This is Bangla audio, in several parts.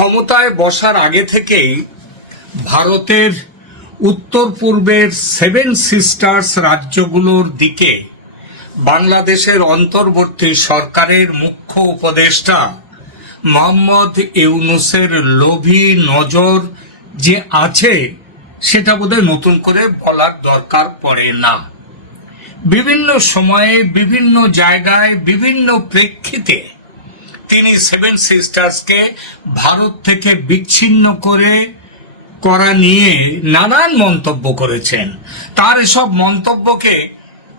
ক্ষমতায় বসার আগে থেকেই ভারতের উত্তর পূর্বের সেভেন সিস্টার্স রাজ্যগুলোর দিকে বাংলাদেশের অন্তর্বর্তী সরকারের মুখ্য উপদেষ্টা মোহাম্মদ ইউনূসের লোভী নজর যে আছে সেটা বোধহয় নতুন করে বলার দরকার পড়ে না। বিভিন্ন সময়ে বিভিন্ন জায়গায় বিভিন্ন প্রেক্ষিতে তিনি সেভেন সিস্টার্সকে ভারত থেকে বিচ্ছিন্ন করা নিয়ে নানান মন্তব্য করেছেন। তার এসব মন্তব্যকে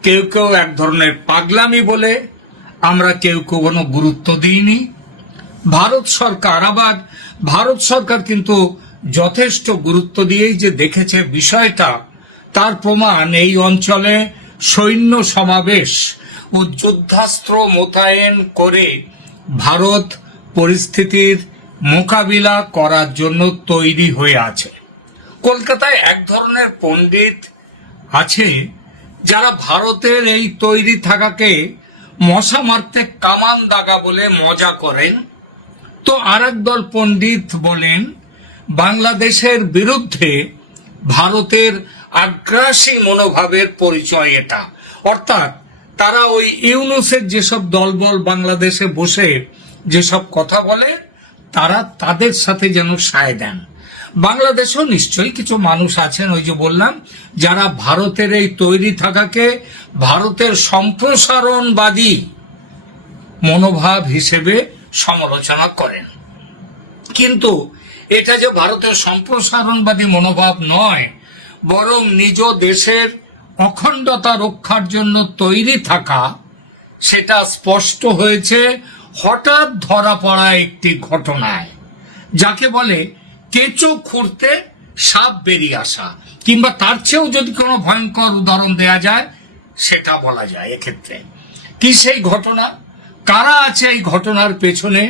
কেউ কেউ এক ধরনের পাগলামি বলে, আমরা কেউ কোনো গুরুত্ব দিইনি। ভারত সরকার কিন্তু যথেষ্ট গুরুত্ব দিয়েই যে দেখেছে বিষয়টা, তার প্রমাণ এই অঞ্চলে সৈন্য সমাবেশ ও যুদ্ধাস্ত্র মোতায়েন করে ভারত পরিস্থিতির মোকাবিলা করার জন্য তৈরি হয়ে আছে। কলকাতায় এক ধরনের পণ্ডিত আছে যারা ভারতের এই তৈরি থাকাকে মশা মারতে কামান দাগা বলে মজা করেন। তো আরেক দল পণ্ডিত বলেন বাংলাদেশের বিরুদ্ধে ভারতের আগ্রাসী মনোভাবের পরিচয় এটা। অর্থাৎ তারা ওই ইউনূসের যেসব দলবল বাংলাদেশে বসে যেসব কথা বলে তারা তাদের সাথে যেন সায় দেন। বাংলাদেশেও নিশ্চয়ই কিছু মানুষ আছেন, ওই যে বললাম, যারা ভারতের এই তৈরি থাকাকে ভারতের সম্প্রসারণবাদী মনোভাব হিসেবে সমালোচনা করেন। কিন্তু এটা যে ভারতের সম্প্রসারণবাদী মনোভাব নয়, বরং নিজ দেশের অখণ্ডতা রক্ষার জন্য তৈরি থাকা, সেটা স্পষ্ট হয়েছে হঠাৎ ধরা পড়া একটি ঘটনায়, যাকে বলে কেঁচো খুঁড়তে সাপ বেরিয়ে আসা, কিংবা তার চেয়েও যদি কোনো ভয়ঙ্কর উদাহরণ দেয়া যায় সেটা বলা যায়। এক্ষেত্রে কি সেই ঘটনা, কারা আছে এই ঘটনার পেছনে,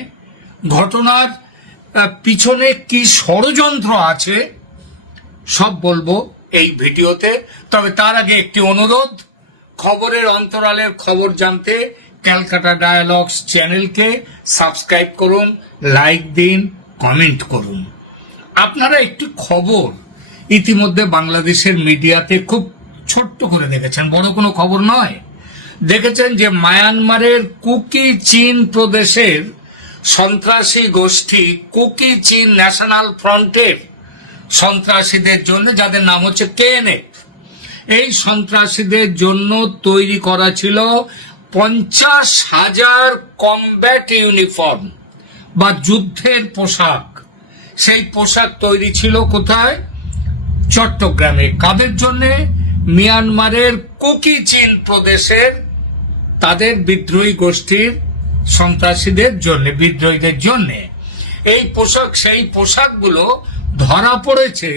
ঘটনার পিছনে কি ষড়যন্ত্র আছে, সব বলবো এই ভিডিওতে। তবে তার আগে একটি অনুরোধ, খবরের অন্তরালের খবর জানতে ক্যালকাটা ডায়ালগস চ্যানেলকে সাবস্ক্রাইব করুন, লাইক দিন, কমেন্ট করুন। আপনারা একটি খবর ইতিমধ্যে বাংলাদেশের মিডিয়াতে খুব ছোট্ট করে দেখেছেন, বড় কোনো খবর নয়। দেখেছেন যে মায়ানমারের কুকি চিন প্রদেশের সন্ত্রাসী গোষ্ঠী কুকি চিন ন্যাশনাল ফ্রন্টের সন্ত্রাসীদের জন্য, যাদের নাম হচ্ছে কেএনএফ, এই সন্ত্রাসীদের জন্য তৈরি করা ছিল 50,000 কমব্যাট ইউনিফর্ম বা যুদ্ধের পোশাক। সেই পোশাক তৈরি ছিল কোথায়? চট্টগ্রামে। কাদের জন্য? মিয়ানমারের কুকি চিন প্রদেশের তাদের বিদ্রোহী গোষ্ঠীর সন্ত্রাসীদের জন্য, বিদ্রোহীদের জন্য এই পোশাক। সেই পোশাকগুলো ধরা পড়েছে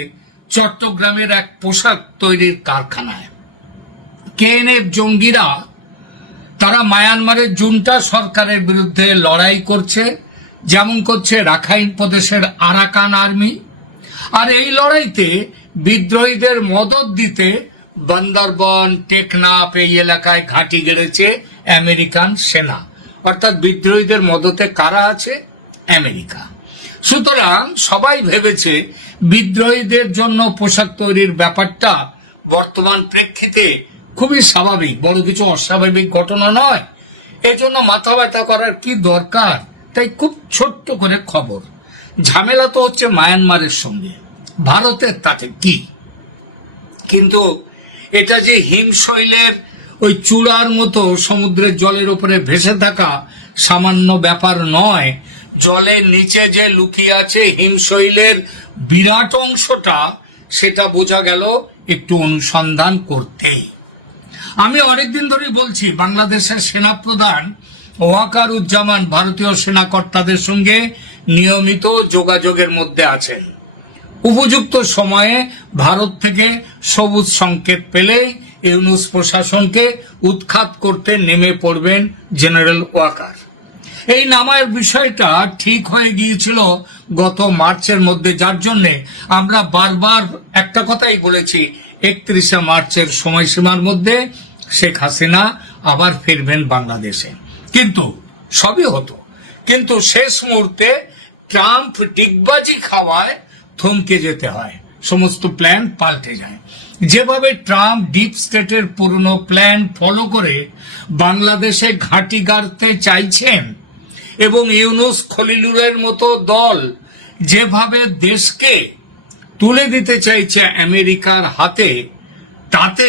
চট্টগ্রামের এক পোশাক তৈরির কারখানায়। কেএনএফ জঙ্গিরা তারা মায়ানমারের জুন্টা সরকারের বিরুদ্ধে লড়াই করছে, যেমন করছে রাখাইন প্রদেশের আরাকান আর্মি। আর এই লড়াইতে বিদ্রোহীদের মদত দিতে বান্দরবন, টেকনাফ এই এলাকায় ঘাঁটি গেড়েছে আমেরিকান সেনা। অর্থাৎ বিদ্রোহীদের মদতে কারা আছে? আমেরিকা। সুতরাং সবাই ভেবেছে বিদ্রোহীদের জন্য পোশাক তৈরির ব্যাপারটা বর্তমান প্রেক্ষিতে খুবই স্বাভাবিক, বড় কিছু অস্বাভাবিক ঘটনা নয়। এজন্য মাথা ব্যথা করার কি দরকার? তাই খুব ছোট্ট করে খবর। ঝামেলা তো হচ্ছে মায়ানমারের সঙ্গে, ভারতের তাতে কি? কিন্তু এটা যে হিমশৈলের ওই চূড়ার মতো সমুদ্রের জলের উপরে ভেসে থাকা সামান্য ব্যাপার নয়। জলের নিচে যে লুকিয়ে আছে হিমশৈলের বিরাট অংশটা, সেটা বোঝা গেল একটু অনুসন্ধান করতেই। আমি অনেকদিন ধরেই বলছি বাংলাদেশের সেনাপ্রধান ওয়াকারুজ্জামান ভারতীয় সেনাকর্তাদের সঙ্গে নিয়মিত যোগাযোগের মধ্যে আছেন। উপযুক্ত সময়ে ভারত থেকে সবুজ সংকেত পেলেই ইউনূস প্রশাসনকে উৎখাত করতে নেমে পড়বেন জেনারেল ওয়াকার। এই নামার বিষয়টা ঠিক হয়ে গিয়েছিল গত মার্চের মধ্যে, যার জন্য আমরা বারবার একটা কথাই বলেছি, 31শে মার্চের সময়সীমার মধ্যে শেখ হাসিনা আবার ফিরবেন বাংলাদেশে। কিন্তু সবই হতো, কিন্তু শেষ মুহূর্তে ট্রাম্প ডিগবাজি খাওয়ায় থমকে যেতে হয়, সমস্ত প্ল্যান পাল্টে যায়। যেভাবে ট্রাম্প ডিপ স্টেটের পুরনো প্ল্যান ফলো করে বাংলাদেশে ঘাঁটি গাড়তে চাইছেন এবং ইউনূস খলিলুরের মতো দল যেভাবে দেশকে তুলে দিতে চাইছে আমেরিকার হাতে, তাতে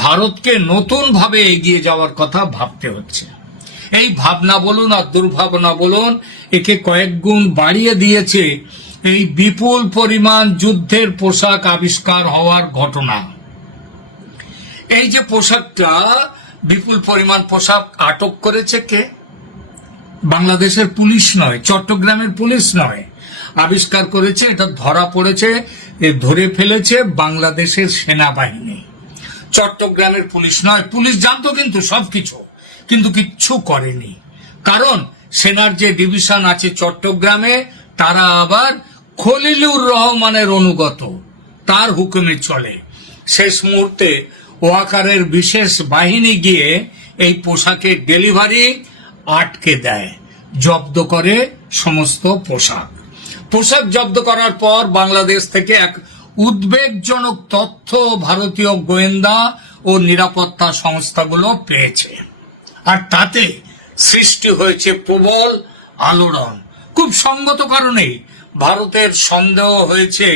ভারতকে নতুন ভাবে এগিয়ে যাওয়ার কথা ভাবতে হচ্ছে। এই ভাবনা বলুন আর দুর্ভাবনা বলুন, একে কয়েক গুণ বাড়িয়ে দিয়েছে এই বিপুল পরিমাণ যুদ্ধের পোশাক আবিষ্কার হওয়ার ঘটনা। এই যে পোশাকটা, বিপুল পরিমাণ পোশাক আটক করেছে কে? বাংলাদেশের পুলিশ নয়, চট্টগ্রামের পুলিশ নয়, আবিষ্কার করেছে, এটা ধরা পড়েছে, ধরে ফেলেছে বাংলাদেশের সেনাবাহিনী। চট্টগ্রামের পুলিশ নয়, পুলিশ জানতো কিন্তু সবকিছু, কিন্তু কিচ্ছু করেনি। কারণ সেনার যে ডিভিশন আছে চট্টগ্রামে, তারা আবার খলিলুর রহমানের অনুগত, তার হুকুমে চলে। শেষ মুহূর্তে ওয়াকারের বিশেষ বাহিনী গিয়ে এই পোশাকের ডেলিভারি আটকে দেয়, জব্দ করে সমস্ত পোশাক জব্দ করার পর বাংলাদেশ থেকে এক উদ্বেগজনক তথ্য ভারতীয় গোয়েন্দা ও নিরাপত্তা সংস্থাগুলো পেয়েছে, আর তাতে সৃষ্টি হয়েছে প্রবল আলোড়ন। খুব সঙ্গত কারণেই ভারতের সন্দেহ হয়েছে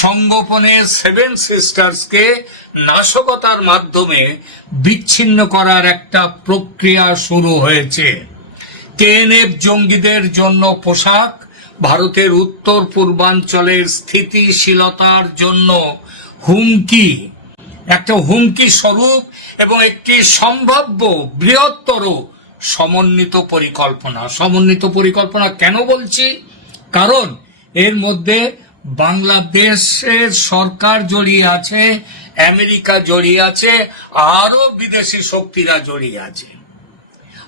সংগোপনে সেভেন সিস্টার্সকে নাশকতার মাধ্যমে বিচ্ছিন্ন করার একটা প্রক্রিয়া শুরু হয়েছে। কেএনএফ জঙ্গিদের জন্য পোশাক ভারতের উত্তর পূর্বাঞ্চলের স্থিতিশীলতার জন্য হুমকি, একটা হুমকি স্বরূপ এবং একটি সম্ভাব্য বৃহত্তর সমন্বিত পরিকল্পনা। কেন বলছি? কারণ এর মধ্যে বাংলাদেশের সরকার জড়িয়ে আছে, আমেরিকা জড়িয়ে আছে, আরো বিদেশি শক্তিরা জড়িয়ে আছে।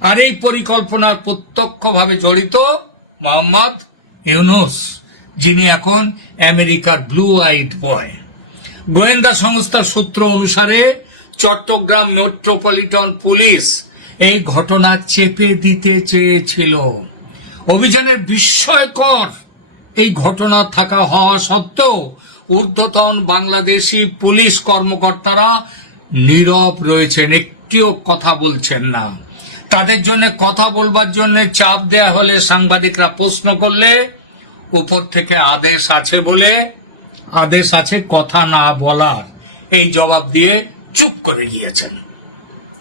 আর এই পরিকল্পনার প্রত্যক্ষভাবে জড়িত মোহাম্মদ ইউনূস, যিনি এখন আমেরিকার ব্লু আইড বয়। গোয়েন্দা সংস্থার সূত্র অনুসারে চট্টগ্রাম মেট্রোপলিটন পুলিশ এই ঘটনা চেপে দিতে চেয়েছিল। অভিযানের বিস্ময়কর এই ঘটনা হওয়া সত্ত্বেও ঊর্ধ্বতন বাংলাদেশি পুলিশ কর্মকর্তারা নীরব রয়েছেন, একটিও কথা বলছেন না। তাদের জন্য কথা বলবার জন্য চাপ দেয়া হলে, সাংবাদিকরা প্রশ্ন করলে উপর থেকে আদেশ আছে কথা না বলার, এই জবাব দিয়ে চুপ করে গিয়েছেন।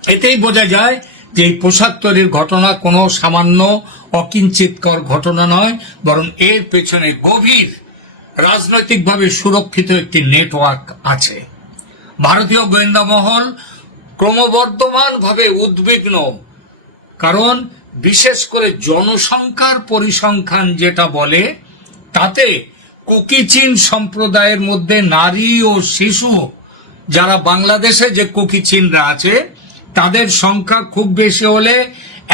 এতেই বোঝা যায় যে এই পোশাক তৈরির ঘটনা কোনো সামান্য অকিঞ্চিতকর ঘটনা নয়, বরং এর পেছনে গভীর রাজনৈতিকভাবে সুরক্ষিত একটি নেটওয়ার্ক আছে। ভারতীয় গোয়েন্দা মহল ক্রমবর্ধমানভাবে উদ্বিগ্ন, কারণ বিশেষ করে জনসংখ্যার পরিসংখ্যান যেটা বলে, তাতে কুকি-চীন সম্প্রদায়ের মধ্যে নারী ও শিশু, যারা বাংলাদেশে যে কুকি-চীনরা আছে, তাদের সংখ্যা খুব বেশি হলে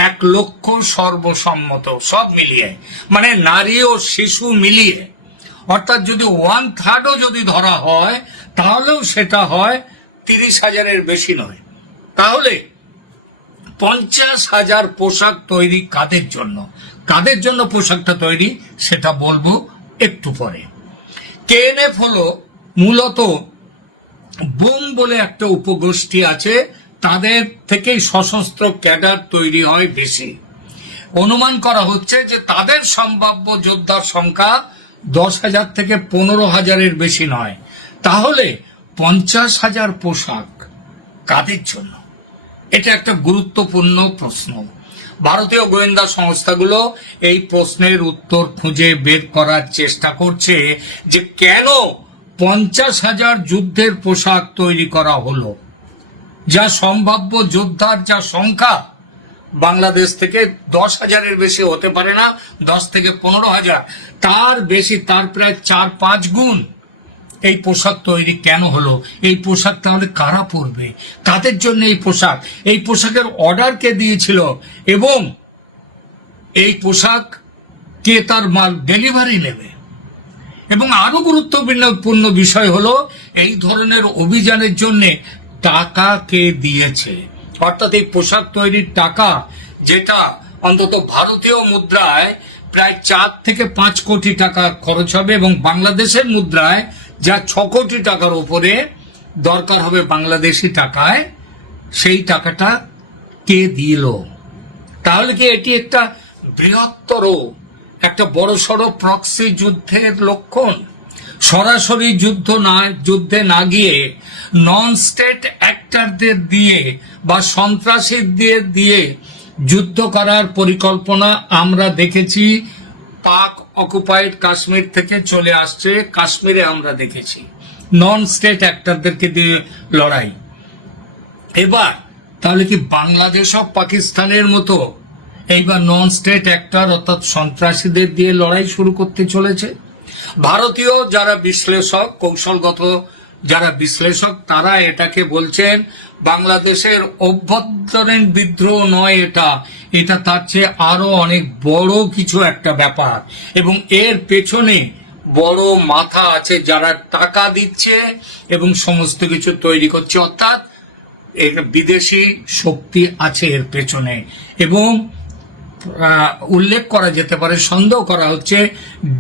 1 লক্ষ সর্বসম্মত, সব মিলিয়ে, মানে নারী ও শিশু মিলিয়ে, অর্থাৎ যদি 1/3ও যদি ধরা হয়, তাহলেও সেটা হয় 30,000-এর বেশি নয়। তাহলে 50,000 পোশাক তৈরি কাদের জন্য পোশাকটা তৈরি, সেটা বলবো একটু পরে। কেএনএফ হলো মূলত বুম বলে একটা উপগোষ্ঠী আছে, তাদের থেকেই সশস্ত্র ক্যাডার তৈরি হয় বেশি। অনুমান করা হচ্ছে যে তাদের সম্ভাব্য যোদ্ধার সংখ্যা 10,000 থেকে 15,000-এর বেশি নয়। তাহলে 50,000 পোশাক কাদের জন্য? এটা একটা গুরুত্বপূর্ণ প্রশ্ন। ভারতীয় গোয়েন্দা সংস্থাগুলো এই প্রশ্নের উত্তর খুঁজে বের করার চেষ্টা করছে যে কেন 50,000 যুদ্ধের পোশাক তৈরি করা হলো, যা সম্ভাব্য যোদ্ধার যা সংখ্যা বাংলাদেশ থেকে 10,000-এর বেশি হতে পারে না, 10 থেকে 15,000, তার বেশি, তার প্রায় 4-5 গুণ এই পোশাক তৈরি কেন হলো? এই পোশাক তাহলে কারা পরবে? কাদের জন্য এই পোশাকের অর্ডার কে দিয়েছিল, এবং এই পোশাক কে তার মাল ডেলিভারি নেবে? এবং আরো গুরুত্বপূর্ণ বিষয় হলো, এই ধরনের অভিযানের জন্য টাকা কে দিয়েছে, অর্থাৎ এই পোশাক তৈরির টাকা, যেটা অন্তত ভারতীয় মুদ্রায় প্রায় 4 থেকে 5 কোটি টাকা খরচ হবে, এবং বাংলাদেশের মুদ্রায় যা 6 কোটি টাকার উপরে দরকার হবে বাংলাদেশি টাকায়, সেই টাকাটা কে দিল? তাহলে কি এটি একটা বৃহত্তর, একটা বড়সড় প্রক্সি যুদ্ধের লক্ষণ? সরাসরি যুদ্ধে না গিয়ে নন স্টেট অ্যাক্টরদের দিয়ে বা সন্ত্রাসীদের দিয়ে যুদ্ধ করার পরিকল্পনা আমরা দেখেছি। পাক অকুপাইড কাশ্মীর থেকে চলে আসছে, কাশ্মীরে আমরা দেখেছি নন স্টেট অ্যাক্টরদেরকে দিয়ে লড়াই। এবার তাহলে কি বাংলাদেশও পাকিস্তানের মতো এইবার নন স্টেট অ্যাক্টর অর্থাৎ সন্ত্রাসীদের দিয়ে লড়াই শুরু করতে চলেছে? ভারতীয় যারা বিশ্লেষক, কৌশলগত যারা বিশ্লেষক, তারা এটাকে বলছেন বাংলাদেশের অভ্যন্তরীণ বিদ্রোহ নয়, এটা তার চেয়ে আরো অনেক বড় কিছু একটা ব্যাপার, এবং এর পেছনে বড় মাথা আছে যারা টাকা দিচ্ছে এবং সমস্ত কিছু তৈরি করছে, অর্থাৎ বিদেশি শক্তি আছে এর পেছনে। এবং উল্লেখ করা যেতে পারে, সন্দেহ করা হচ্ছে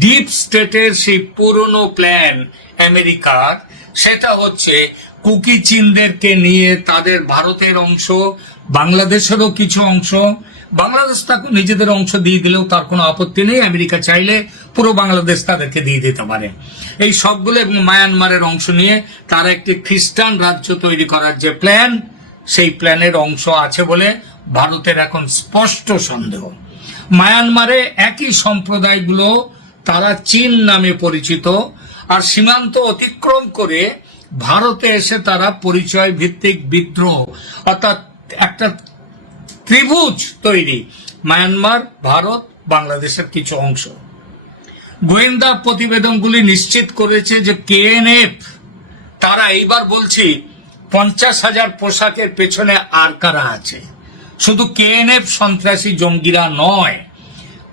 ডিপ স্টেটের সেই পুরনো প্ল্যান আমেরিকার, সেটা হচ্ছে কুকি চীনদেরকে নিয়ে তাদের ভারতের অংশ, বাংলাদেশেরও কিছু অংশ, বাংলাদেশ তাকে নিজেদের অংশ দিয়ে দিলেও তার কোনো আপত্তি নেই, আমেরিকা চাইলে পুরো বাংলাদেশ তাদেরকে দিয়ে দিতে পারে, এই সবগুলো, এবং মায়ানমারের অংশ নিয়ে তারা একটি খ্রিস্টান রাজ্য তৈরি করার যে প্ল্যান, সেই প্ল্যানের অংশ আছে বলে ভারতের এখন স্পষ্ট সন্দেহ। মায়ানমারে একই সম্প্রদায়গুলো, তারা চীন নামে পরিচিত, আর সীমান্ত অতিক্রম করে ভারতে এসে তারা পরিচয় ভিত্তিক বিদ্রোহ, অর্থাৎ একটা ত্রিভুজ তৈরি, মায়ানমার, ভারত, বাংলাদেশের কিছু অংশ। গোয়েন্দা প্রতিবেদনগুলি নিশ্চিত করেছে যে কেএনএফ, তারা এইবার বলছি 50,000 পোশাকের পেছনে আর কারা আছে, শুধু কেএনএফ সন্ত্রাসী জঙ্গিরা নয়।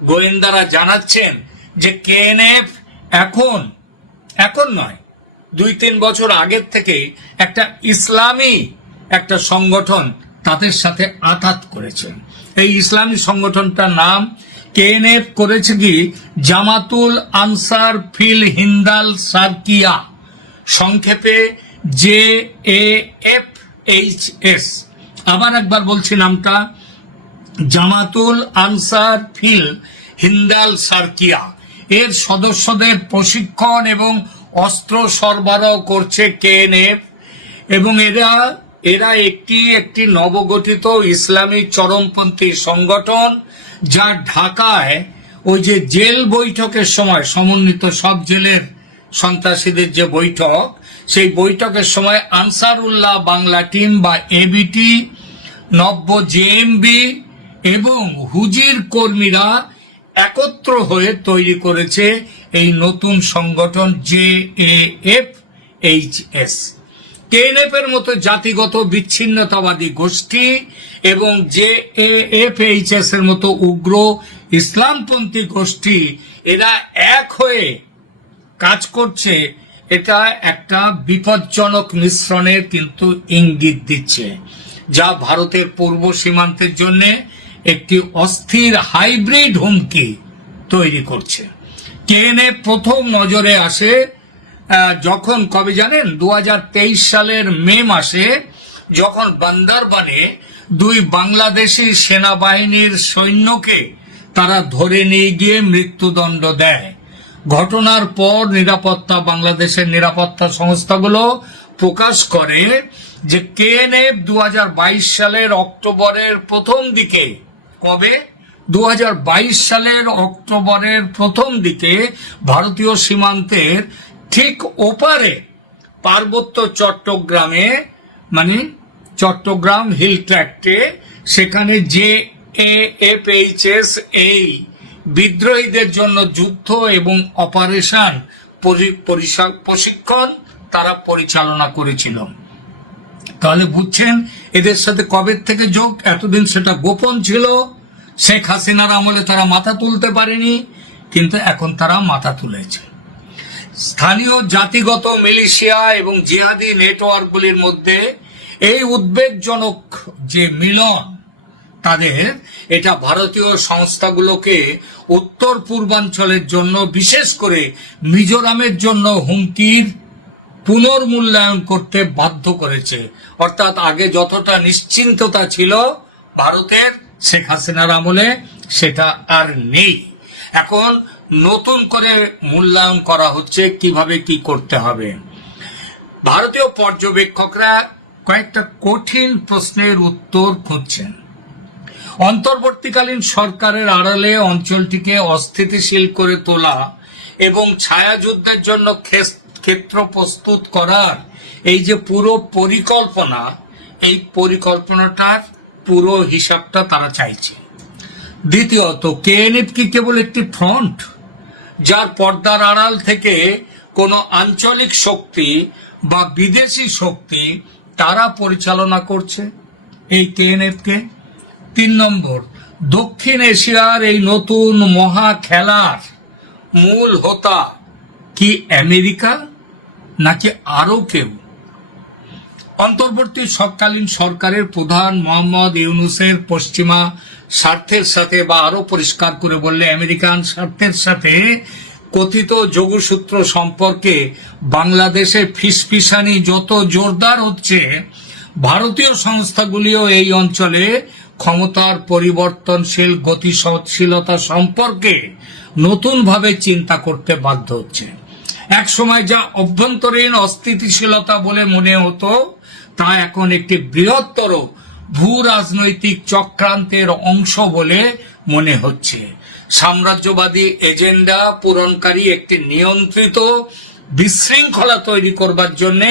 গোয়েন্দারা জানাচ্ছেন যে কেএনএফ এখন নয়, 2-3 বছর আগের থেকে একটা ইসলামী একটা সংগঠন তাদের সাথে আঘাত করেছে। এই ইসলামী সংগঠনটার নাম কেএনএফ করেছে কি জামাতুল আনসার ফিল হিন্দাল সারকিয়া, সংক্ষেপে JAFHS। আবার একবার বলছি নামটা, জামাতুল আনসার ফিল হিন্দাল সারকিয়া। এর সদস্যদের প্রশিক্ষণ এবং অস্ত্র সরবরাহ করছে কেএনএফ, এবং এরা একটি নবগঠিত ইসলামী চরমপন্থী সংগঠন, যা ঢাকায় ওই যে জেল বৈঠকের সময়, সমন্বিত সব জেলের সন্ত্রাসীদের যে বৈঠক, সেই বৈঠকের সময় আনসারুল্লাহ বাংলা টিম বা এবিটি, নব্য জেএমবি এবং হুজির কর্মীরা একত্র হয়ে তৈরি করেছে এই নতুন সংগঠন JAFHS। কেএনএফ এর মতো জাতিগত বিচ্ছিন্নতাবাদী গোষ্ঠী এবং JAFHS এর মতো উগ্র ইসলামপন্থী গোষ্ঠী, এরা এক হয়ে কাজ করছে, এটা একটা বিপজ্জনক মিশ্রণের কিন্তু ইঙ্গিত দিচ্ছে, যা ভারতের পূর্ব সীমান্তের জন্য একটি অস্থির হাইব্রিড হুমকি তৈরি করছে। কেএনএফ প্রথম নজরে আসে যখন, কবে জানেন, 2023 সালের মে মাসে, যখন বান্দরবানে 2 বাংলাদেশি সেনাবাহিনীর সৈন্যকে তারা ধরে নিয়ে গিয়ে মৃত্যুদণ্ড দেয়। ঘটনার পর বাংলাদেশের নিরাপত্তা সংস্থাগুলো প্রকাশ করে যে কেএনএফ 2022 সালের অক্টোবরের প্রথম দিকে, কবে, 2022 সালের অক্টোবরের প্রথম দিকে ভারতীয় সীমান্তের ঠিক ওপারে পার্বত্য চট্টগ্রামে, মানে চট্টগ্রাম হিল ট্র্যাক্টে, সেখানে JAFHS এই বিদ্রোহীদের জন্য যুদ্ধ এবং অপারেশন প্রশিক্ষণ তারা পরিচালনা করেছিল। তাহলে বুঝছেন এদের সাথে কবে থেকে যোগ, এতদিন সেটা গোপন ছিল, শেখ হাসিনার আমলে তারা মাথা তুলতে পারেনি, কিন্তু এখন তারা মাথা তুলেছে। স্থানীয় জাতিগত মিলিশিয়া এবং জিহাদি নেটওয়ার্কগুলির মধ্যে এই উদ্বেগজনক যে মিলন, তাদের এটা ভারতীয় সংস্থাগুলোকে উত্তর পূর্বাঞ্চলের জন্য, বিশেষ করে মিজোরামের জন্য হুমকির পুনর্মূল্যায়ন করতে বাধ্য করেছে। অর্থাৎ আগে যতটা নিশ্চিন্ততা ছিল ভারতের শেখ হাসিনার আমলে, সেটা আর নেই। এখন নতুন করে মূল্যায়ন করা হচ্ছে কিভাবে কি করতে হবে। ভারতীয় পর্যবেক্ষকরা কয়েকটা কঠিন প্রশ্নের উত্তর খুঁজছেন। অন্তর্বর্তীকালীন সরকারের আড়ালে অঞ্চলটিকে অস্থিতিশীল করে তোলা এবং ছায়াযুদ্ধের জন্য ক্ষেত্র প্রস্তুত করার এই যে পুরো পরিকল্পনা, এই পরিকল্পনাটার পুরো হিসাবটা তারা চাইছে। দ্বিতীয়ত, কেএনএফ কি কেবল একটি ফ্রন্ট, যার পর্দার আড়াল থেকে কোনো আঞ্চলিক শক্তি বা বিদেশি শক্তি তারা পরিচালনা করছে এই কেএনএফকে? 3 নম্বর, দক্ষিণ এশিয়ার এই নতুন মহা খেলার মূল হোতা কি আমেরিকা নাকি আরো কেউ? অন্তর্বর্তী সৎকালীন সরকারের প্রধান মোহাম্মদ ইউনূসের পশ্চিমা স্বার্থের সাথে, বা আরো পরিষ্কার করে বললে আমেরিকান স্বার্থের সাথে কথিত যোগসূত্র সম্পর্কে বাংলাদেশে ফিসফিসানি যত জোরদার হচ্ছে, ভারতীয় সংস্থাগুলিও এই অঞ্চলে ক্ষমতার পরিবর্তনশীল গতিশীলতা সম্পর্কে নতুনভাবে চিন্তা করতে বাধ্য হচ্ছে। এক সময় যা অভ্যন্তরীণ অস্থিতিশীলতা বলে মনে হতো, তা এখন একটি বৃহত্তর ভূ রাজনৈতিক চক্রান্তের অংশ বলে মনে হচ্ছে। সাম্রাজ্যবাদী এজেন্ডা পূরণকারী একটি নিয়ন্ত্রিত বিশৃঙ্খলা তৈরি করবার জন্য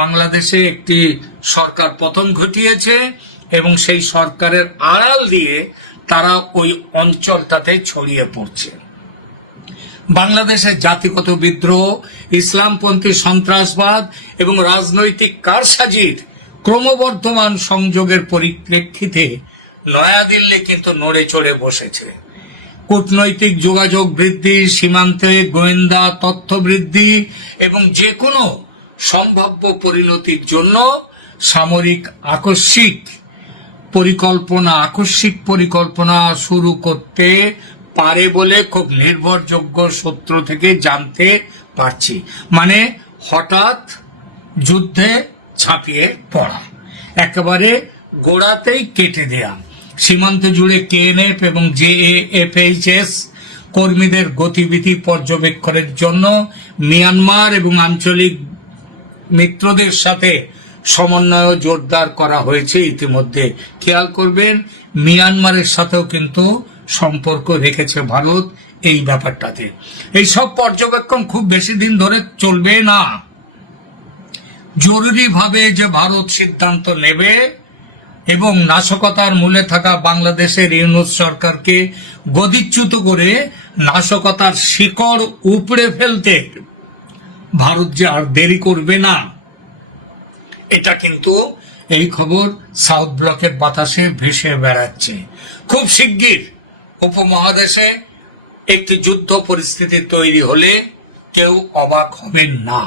বাংলাদেশে একটি সরকার পতন ঘটিয়েছে এবং সেই সরকারের আড়াল দিয়ে তারা ওই অঞ্চলটাতে ছড়িয়ে পড়ছে। বাংলাদেশের জাতিগত বিদ্রোহ, ইসলামপন্থী সন্ত্রাসবাদ এবং রাজনৈতিক কারসাজির ক্রমবর্ধমান সংযোগের পরিপ্রেক্ষিতে নয়াদিল্লি কিন্তু নড়ে চড়ে বসেছে। কূটনৈতিক যোগাযোগ বৃদ্ধি, সীমান্তে গোয়েন্দা তথ্য বৃদ্ধি এবং যে কোনো সম্ভাব্য পরিণতির জন্য সামরিক আকস্মিক পরিকল্পনা শুরু করতে পারে বলে খুব নির্ভরযোগ্য সূত্র থেকে জানতে পারছি। মানে হঠাৎ যুদ্ধে ঝাঁপিয়ে পড়া, একেবারে গোড়াতেই কেটে দেয়া। সীমান্ত জুড়ে কেএনএফ এবং জেএফএইচএস কর্মীদের গতিবিধি পর্যবেক্ষণের জন্য মিয়ানমার এবং আঞ্চলিক মিত্রদের সাথে সমন্বয় জোরদার করা হয়েছে ইতিমধ্যে। খেয়াল করবেন, মিয়ানমারের সাথেও কিন্তু সম্পর্ক রেখেছে ভারত এই ব্যাপারটাতে। এই সব পর্যবেক্ষণ খুব বেশি দিন ধরে চলবে না। জরুরিভাবে যে ভারত সিদ্ধান্ত নেবে এবং নাশকতার মূলে থাকা বাংলাদেশের ইউনূস সরকারকে গদিচ্যুত করে নাশকতার শিকড় উপড়ে ফেলতে ভারত যে আর দেরি করবে না, এটা কিন্তু এই খবর সাউথ ব্লকের বাতাসে ভেসে বেড়াচ্ছে। খুব শিগগির উপমহাদেশে একটি যুদ্ধ পরিস্থিতি তৈরি হলে কেউ অবাক হবেন না।